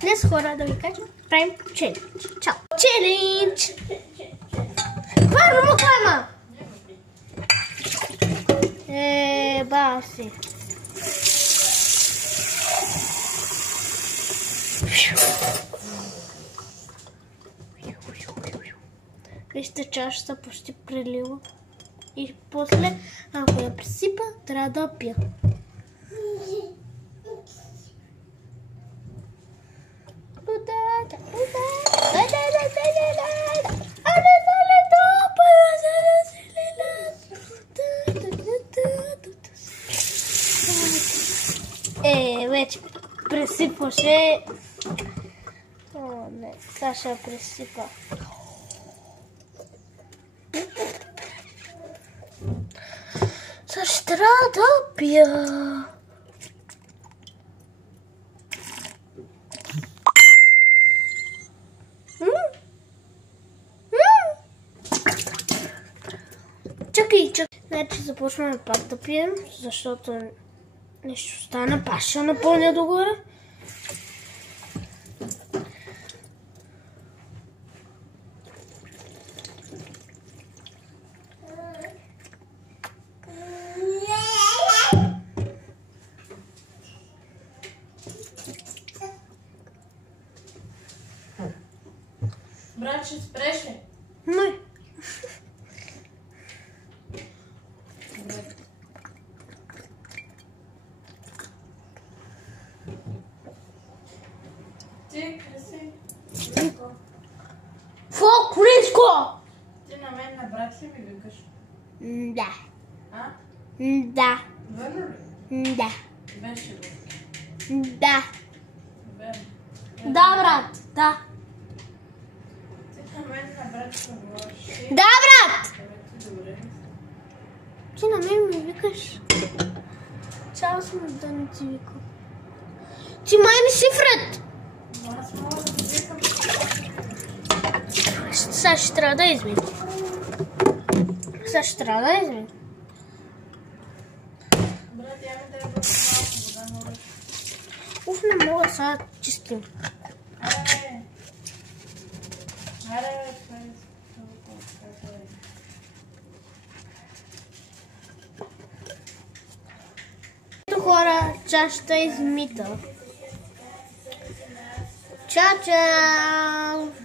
Днес хора да ви кажа, правим челендж. Чао! Челендж! Първо клема! Баси. Вижте, чашата почти прелила. И после, ако я пресипа, трябва да пия. Вече пресипваше. О, не, сега ще пресипа. Сега ще трябва да пия. Чакай. Значи започваме пак да пием, защото нещо стана, пак ще напълня догоре. Брат, ще спреш ли? Не. Ти, къси? Криско! Ти на мен на брат ли ми викаш? Да. А? Да. Верно ли? Да. Беше ли? Да. Верно. Да, брат. Да. Ти на мен на брат ще говориш. Да, брат! Добре. Ти на мен ми викаш. Цял съм да не ти викам. Ти май не си Фред! Аз мога да ти викам. Сега ще трябва да измени. Брат, я ми трябва малко вода, моля. Уф, не мога сега чистим. Аре, това е... Ето хора, чашата е измита. Чао, чао!